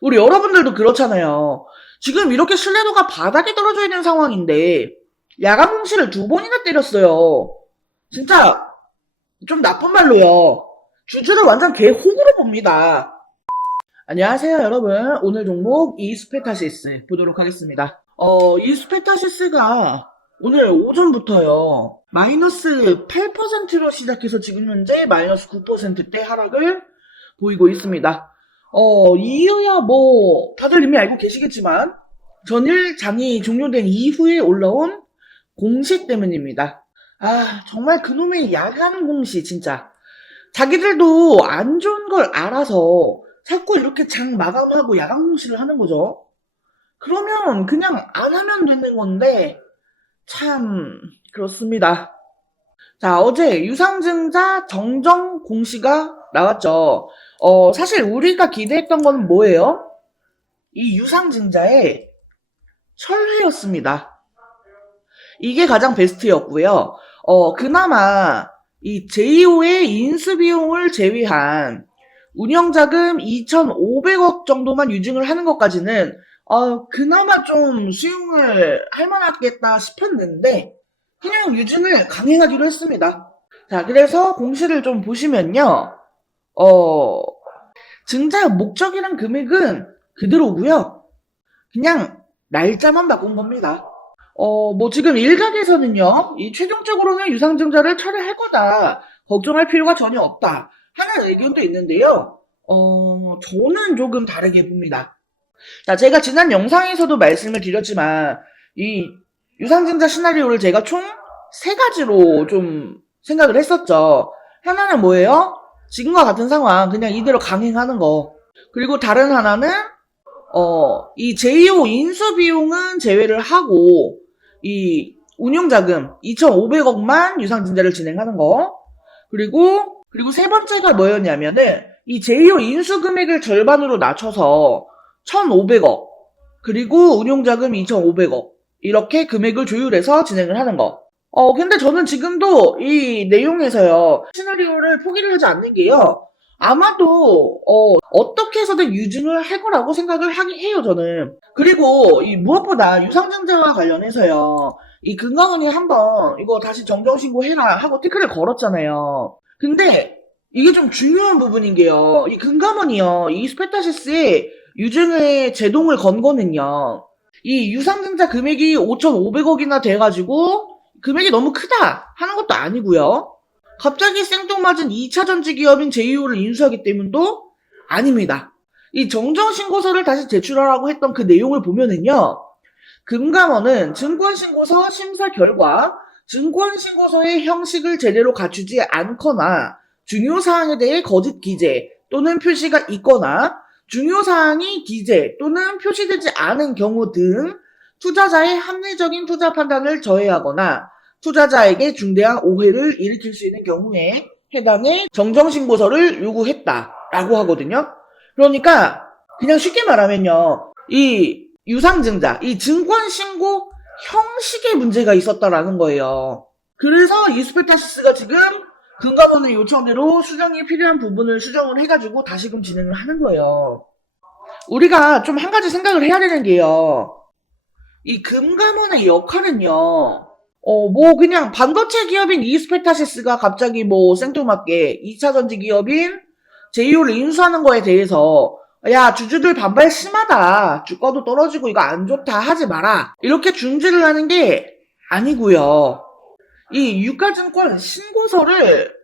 우리 여러분들도 그렇잖아요. 지금 이렇게 신뢰도가 바닥에 떨어져 있는 상황인데 야간 공시를 2번이나 때렸어요. 진짜 좀 나쁜 말로요. 주주를 완전 개호구로 봅니다. 안녕하세요 여러분. 오늘 종목 이스페타시스 보도록 하겠습니다. 이스페타시스가 오늘 오전부터요 마이너스 8%로 시작해서 지금 현재 마이너스 9%대 하락을 보이고 있습니다. 이유야 뭐 다들 이미 알고 계시겠지만 전일 장이 종료된 이후에 올라온 공시 때문입니다. 아 정말 그놈의 야간 공시 진짜 자기들도 안 좋은 걸 알아서 자꾸 이렇게 장 마감하고 야간 공시를 하는 거죠. 그러면 그냥 안 하면 되는 건데 참 그렇습니다. 자 어제 유상증자 정정 공시가 나왔죠. 사실 우리가 기대했던 건 뭐예요? 이 유상증자의 철회였습니다. 이게 가장 베스트였고요. 그나마 이 제2호의 인수비용을 제외한 운영자금 2,500억 정도만 유증을 하는 것까지는 그나마 좀 수용을 할 만하겠다 싶었는데 그냥 유증을 강행하기로 했습니다. 자, 그래서 공시를 좀 보시면요. 증자 목적이랑 금액은 그대로고요. 그냥 날짜만 바꾼 겁니다. 뭐 지금 일각에서는요, 이 최종적으로는 유상증자를 철회할 거다. 걱정할 필요가 전혀 없다. 하는 의견도 있는데요. 저는 조금 다르게 봅니다. 자, 제가 지난 영상에서도 말씀을 드렸지만, 이 유상증자 시나리오를 제가 총 3가지로 좀 생각을 했었죠. 하나는 뭐예요? 지금과 같은 상황, 그냥 이대로 강행하는 거. 그리고 다른 하나는, 이 제2호 인수비용은 제외를 하고, 이 운용자금 2,500억만 유상증자를 진행하는 거. 그리고 세 번째가 뭐였냐면은, 이 제2호 인수금액을 절반으로 낮춰서 1,500억, 그리고 운용자금 2,500억, 이렇게 금액을 조율해서 진행을 하는 거. 근데 저는 지금도 이 내용에서요, 시나리오를 포기를 하지 않는 게요, 아마도, 어떻게 해서든 유증을 할 거라고 생각을 하긴 해요, 저는. 그리고, 이 무엇보다 유상증자와 관련해서요, 이 금감원이 한번 이거 다시 정정신고해라 하고 태클을 걸었잖아요. 근데, 이게 좀 중요한 부분인 게요, 이 금감원이요, 이 스페타시스의 유증의 제동을 건 거는요, 이 유상증자 금액이 5,500억이나 돼가지고, 금액이 너무 크다 하는 것도 아니고요. 갑자기 생뚱맞은 2차전지 기업인 제2호를 인수하기 때문도 아닙니다. 이 정정신고서를 다시 제출하라고 했던 그 내용을 보면은요. 금감원은 증권신고서 심사 결과 증권신고서의 형식을 제대로 갖추지 않거나 중요사항에 대해 거짓 기재 또는 표시가 있거나 중요사항이 기재 또는 표시되지 않은 경우 등 투자자의 합리적인 투자 판단을 저해하거나 투자자에게 중대한 오해를 일으킬 수 있는 경우에 해당의 정정신고서를 요구했다라고 하거든요. 그러니까 그냥 쉽게 말하면요. 이 유상증자, 이 증권신고 형식에 문제가 있었다라는 거예요. 그래서 이스페타시스가 지금 금감원의 요청대로 수정이 필요한 부분을 수정을 해가지고 다시금 진행을 하는 거예요. 우리가 좀 한 가지 생각을 해야 되는 게요. 이 금감원의 역할은요. 뭐 그냥 반도체 기업인 이스페타시스가 갑자기 뭐 생뚱맞게 2차전지 기업인 제2호를 인수하는 거에 대해서 야 주주들 반발 심하다. 주가도 떨어지고 이거 안 좋다. 하지 마라. 이렇게 중지를 하는 게 아니고요. 이 유가증권 신고서를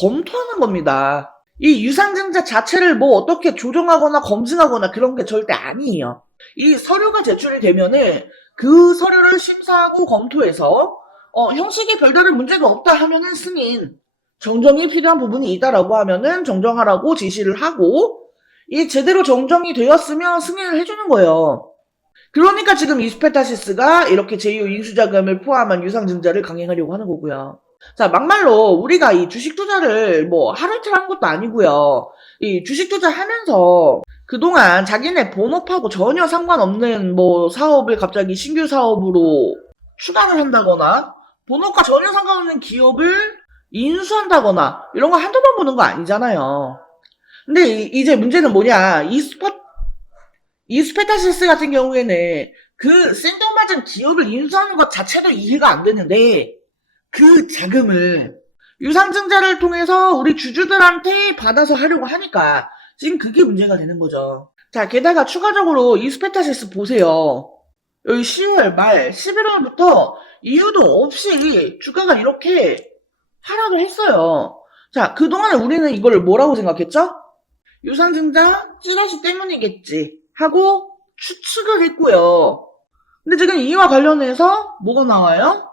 검토하는 겁니다. 이 유상증자 자체를 뭐 어떻게 조정하거나 검증하거나 그런 게 절대 아니에요. 이 서류가 제출이 되면은 그 서류를 심사하고 검토해서 형식에 별다른 문제가 없다 하면은 승인, 정정이 필요한 부분이 있다라고 하면은 정정하라고 지시를 하고 이 제대로 정정이 되었으면 승인을 해주는 거예요. 그러니까 지금 이스페타시스가 이렇게 제2호 인수자금을 포함한 유상증자를 강행하려고 하는 거고요. 자, 막말로 우리가 이 주식 투자를 뭐 하루 이틀 한 것도 아니고요. 이 주식 투자하면서 그동안 자기네 본업하고 전혀 상관없는 뭐 사업을 갑자기 신규 사업으로 추가를 한다거나 본업과 전혀 상관없는 기업을 인수한다거나 이런 거 한두 번 보는 거 아니잖아요. 근데 이제 문제는 뭐냐. 이스페타시스 같은 경우에는 그 생뚱맞은 기업을 인수하는 것 자체도 이해가 안 되는데 그 자금을 유상증자를 통해서 우리 주주들한테 받아서 하려고 하니까 지금 그게 문제가 되는 거죠. 자, 게다가 추가적으로 이스페타시스 보세요. 여기 10월 말 11월부터 이유도 없이 주가가 이렇게 하락을 했어요. 자, 그동안에 우리는 이걸 뭐라고 생각했죠? 유상증자 찌라시 때문이겠지 하고 추측을 했고요. 근데 지금 이와 관련해서 뭐가 나와요?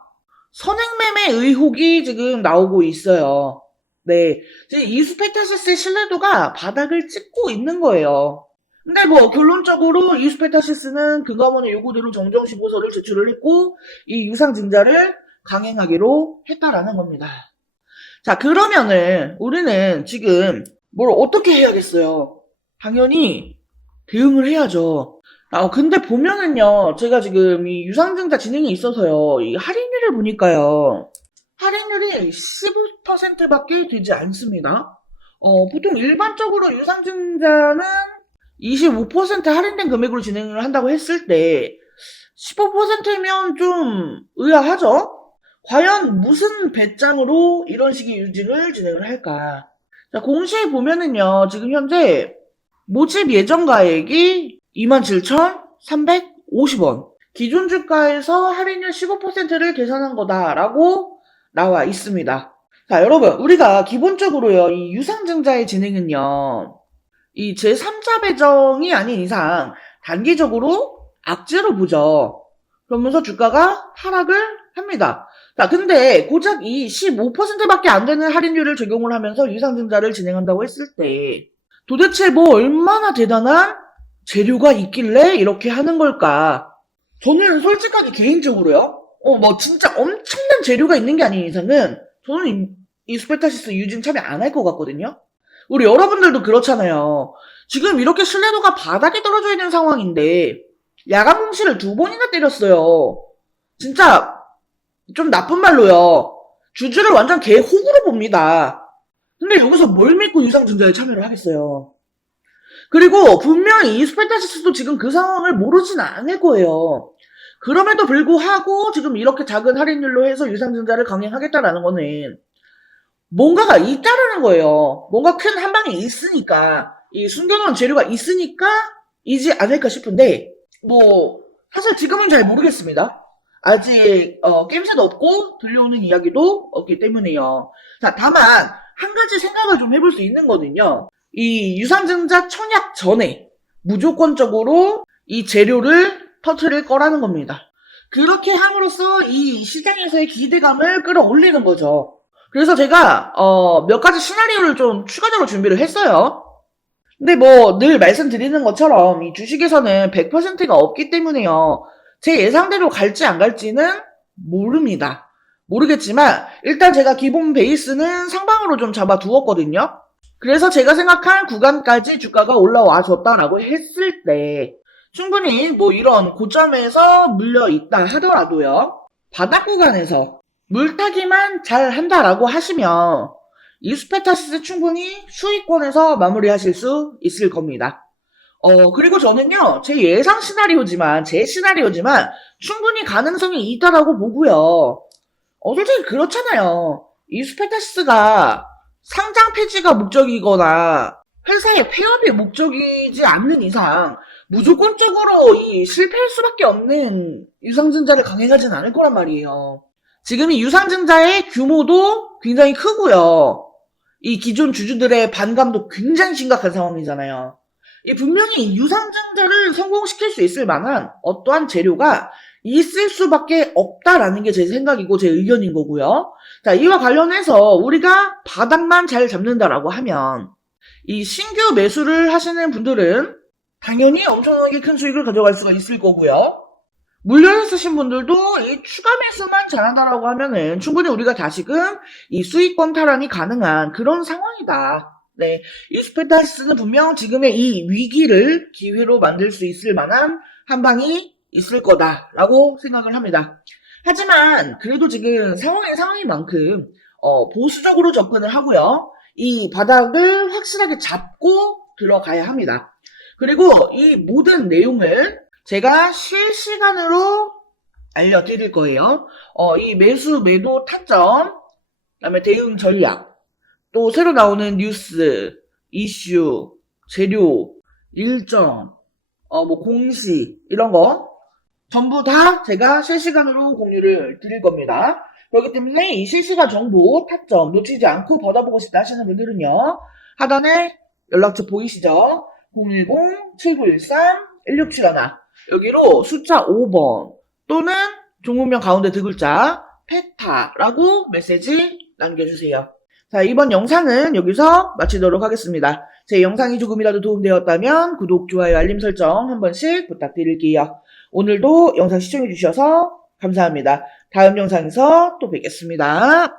선행매매 의혹이 지금 나오고 있어요. 네. 지금 이스페타시스의 신뢰도가 바닥을 찍고 있는 거예요. 근데 뭐 결론적으로 이스페타시스는 금감원의 요구대로 정정신고서를 제출을 했고 이 유상증자를 강행하기로 했다라는 겁니다. 자, 그러면은 우리는 지금 뭘 어떻게 해야겠어요? 당연히 대응을 해야죠. 근데 보면은요, 제가 지금 이 유상증자 진행에 있어서요, 이 할인율을 보니까요, 할인율이 15%밖에 되지 않습니다. 보통 일반적으로 유상증자는 25% 할인된 금액으로 진행을 한다고 했을 때, 15%면 좀 의아하죠? 과연 무슨 배짱으로 이런 식의 유지를 진행을 할까? 자, 공시에 보면은요, 지금 현재 모집 예정 가액이 27,350원. 기존 주가에서 할인율 15%를 계산한 거다라고 나와 있습니다. 자, 여러분, 우리가 기본적으로요, 이 유상증자의 진행은요, 이 제3자 배정이 아닌 이상 단기적으로 악재로 보죠. 그러면서 주가가 하락을 합니다. 자, 근데 고작 이 15%밖에 안 되는 할인율을 적용을 하면서 유상증자를 진행한다고 했을 때 도대체 뭐 얼마나 대단한 재료가 있길래 이렇게 하는 걸까? 저는 솔직하게 개인적으로요. 뭐 진짜 엄청난 재료가 있는 게 아닌 이상은 저는 이 스페타시스 유진 참여 안 할 것 같거든요. 우리 여러분들도 그렇잖아요. 지금 이렇게 신뢰도가 바닥에 떨어져 있는 상황인데 야간 공시를 2번이나 때렸어요. 진짜 좀 나쁜 말로요. 주주를 완전 개호구로 봅니다. 근데 여기서 뭘 믿고 유상증자에 참여를 하겠어요. 그리고 분명히 이스페타시스도 지금 그 상황을 모르진 않을 거예요. 그럼에도 불구하고 지금 이렇게 작은 할인율로 해서 유상증자를 강행하겠다라는 거는 뭔가가 있다라는 거예요. 뭔가 큰 한방이 있으니까, 이 숨겨놓은 재료가 있으니까 이지 않을까 싶은데 뭐 사실 지금은 잘 모르겠습니다. 아직 낌새도 없고 들려오는 이야기도 없기 때문에요. 자, 다만 한 가지 생각을 좀 해볼 수 있는 거는요. 이 유상증자 청약 전에 무조건적으로 이 재료를 터트릴 거라는 겁니다. 그렇게 함으로써 이 시장에서의 기대감을 끌어올리는 거죠. 그래서 제가 몇 가지 시나리오를 좀 추가적으로 준비를 했어요. 근데 뭐 늘 말씀드리는 것처럼 이 주식에서는 100%가 없기 때문에요. 제 예상대로 갈지 안 갈지는 모릅니다. 모르겠지만 일단 제가 기본 베이스는 상방으로 좀 잡아두었거든요. 그래서 제가 생각한 구간까지 주가가 올라와 줬다라고 했을 때 충분히 뭐 이런 고점에서 물려 있다 하더라도요. 바닥 구간에서 물타기만 잘 한다라고 하시면 이스페타시스 충분히 수익권에서 마무리하실 수 있을 겁니다. 그리고 저는요, 제 시나리오지만 충분히 가능성이 있다라고 보고요. 솔직히 그렇잖아요. 이스페타시스가 상장 폐지가 목적이거나 회사의 폐업이 목적이지 않는 이상 무조건적으로 이 실패할 수밖에 없는 유상증자를 강행하진 않을 거란 말이에요. 지금 이 유상증자의 규모도 굉장히 크고요. 이 기존 주주들의 반감도 굉장히 심각한 상황이잖아요. 분명히 유상증자를 성공시킬 수 있을 만한 어떠한 재료가 있을 수밖에 없다라는 게 제 생각이고 제 의견인 거고요. 자, 이와 관련해서 우리가 바닥만 잘 잡는다라고 하면 이 신규 매수를 하시는 분들은 당연히 엄청나게 큰 수익을 가져갈 수가 있을 거고요. 물려서 쓰신 분들도 이 추가 매수만 잘한다라고 하면은 충분히 우리가 다시금 이 수익권 탈환이 가능한 그런 상황이다. 네. 이스페타시스는 분명 지금의 이 위기를 기회로 만들 수 있을 만한 한 방이 있을 거다라고 생각을 합니다. 하지만 그래도 지금 상황인 만큼 보수적으로 접근을 하고요. 이 바닥을 확실하게 잡고 들어가야 합니다. 그리고 이 모든 내용을 제가 실시간으로 알려드릴 거예요. 이 매수, 매도 타점, 그다음에 대응 전략, 또 새로 나오는 뉴스, 이슈, 재료, 일정, 뭐 공시 이런 거 전부 다 제가 실시간으로 공유를 드릴 겁니다. 그렇기 때문에 이 실시간 정보 타점 놓치지 않고 받아보고 싶다 하시는 분들은요. 하단에 연락처 보이시죠? 010-7913-1671 여기로 숫자 5번 또는 종목명 가운데 두 글자 페타라고 메시지 남겨주세요. 자, 이번 영상은 여기서 마치도록 하겠습니다. 제 영상이 조금이라도 도움되었다면 구독, 좋아요, 알림 설정 한 번씩 부탁드릴게요. 오늘도 영상 시청해주셔서 감사합니다. 다음 영상에서 또 뵙겠습니다.